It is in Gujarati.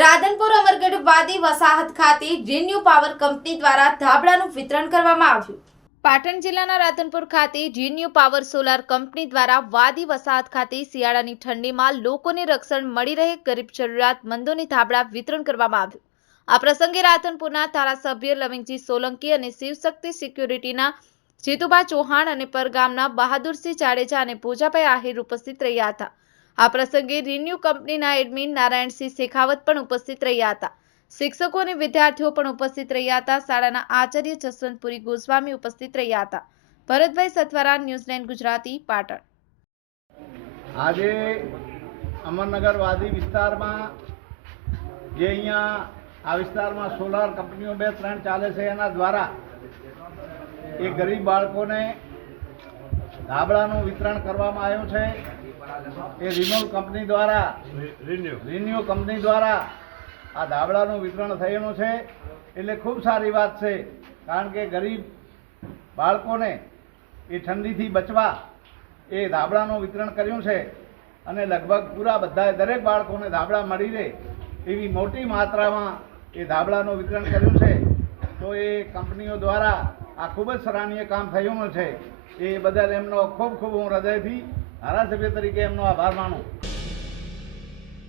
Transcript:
રાધનપુર અમરગઢ વાદી વસાહત ખાતે રિન્યુ પાવર કંપની દ્વારા ધાબળાનું વિતરણ કરવામાં આવ્યું. પાટણ જિલ્લાના રાધનપુર ખાતે રિન્યુ પાવર સોલાર કંપની દ્વારા વાદી વસાહત ખાતે શિયાળાની ઠંડીમાં લોકોને રક્ષણ મળી રહે, ગરીબ જરૂરિયાતમંદોને ધાબળા વિતરણ કરવામાં આવ્યું. આ પ્રસંગે રાધનપુરના ધારાસભ્ય લવિંગજી સોલંકી અને શિવશક્તિ સિક્યુરિટીના જીતુભા ચૌહાણ અને પરગામના બહાદુરસિંહ જાડેજા અને પૂજાભાઈ આહિર ઉપસ્થિત રહ્યા હતા. આ પ્રસંગે રિન્યુ કંપનીના એડમિન નારાયણસિંહ શેખાવત પણ ઉપસ્થિત રહ્યા હતા. શિક્ષકો અને વિદ્યાર્થીઓ પણ ઉપસ્થિત રહ્યા હતા. શાળાના આચાર્ય જસવંતપુરી ગોસ્વામી ઉપસ્થિત રહ્યા હતા. ભરતભાઈ સથવારા, ન્યૂઝલેન્ડ ગુજરાતી, પાટણ. આજે અમરનગર વાદી વિસ્તારમાં જે અહીંયા આ વિસ્તારમાં સોલાર કંપનીઓ બે ત્રણ ચાલે છે, એના દ્વારા એ ગરીબ બાળકોને ધાબળાનું વિતરણ કરવામાં આવ્યું છે. એ રિનોલ કંપની દ્વારા રિન્યુ કંપની દ્વારા આ ધાબળાનું વિતરણ થયેલું છે. એટલે ખૂબ સારી વાત છે કારણ કે ગરીબ બાળકોને એ ઠંડીથી બચવા એ ધાબળાનું વિતરણ કર્યું છે. અને લગભગ પૂરા બધા દરેક બાળકોને ધાબળા મળી રહે એવી મોટી માત્રામાં એ ધાબળાનું વિતરણ કર્યું છે. તો એ કંપનીઓ દ્વારા આ ખૂબ જ સરાહનીય કામ થયું છે. એ બદલ એમનો ખૂબ ખૂબ હું હૃદયથી ધારાસભ્ય તરીકે એમનો આભાર માનું.